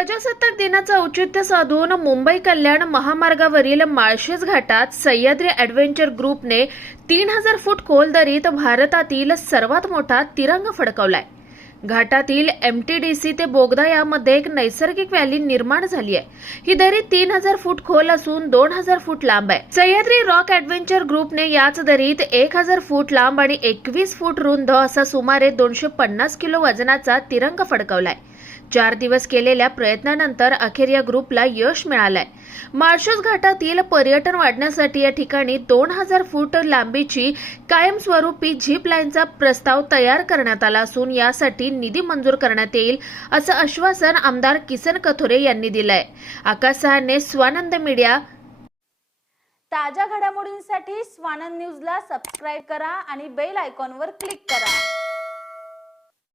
प्रजासत्ताक दिनाचं औचित्य साधून मुंबई कल्याण महामार्गावरील माळशेज घाटात सह्याद्री ॲडव्हेंचर ग्रुपने तीन हजार फूट खोल दरीत भारतातील सर्वात मोठा तिरंगा फडकवलाय. घाटातील एम टी डी सी ते बोगदा यामध्ये एक नैसर्गिक व्हॅली निर्माण झाली आहे. ही दरी तीन हजार फूट खोल असून दोन हजार फूट लांब आहे. सह्याद्री रॉक ॲडव्हेंचर ग्रुपने याच दरीत एक हजार फूट लांब आणि एकवीस फूट रुंद असा सुमारे दोनशे पन्नास किलो वजनाचा तिरंगा फडकवलाय. चार दिवस केलेल्या प्रयत्नानंतर अखेर या ग्रुपला यश मिळालंय. माळशेज घाटातील पर्यटन वाढण्यासाठी या ठिकाणी दोन हजार फूट लांबीची कायमस्वरूपी झीप लाईनचा प्रस्ताव तयार करण्यात आला असून यासाठी निधी मंजूर करण्यात येईल असं आश्वासन आमदार किसन कथोरे यांनी दिलंय. आकाश सहाने स्वानंद मीडिया. ताज्या घडामोडींसाठी स्वानंद न्यूजला सबस्क्राईब करा आणि बेल आयकॉनवर क्लिक करा.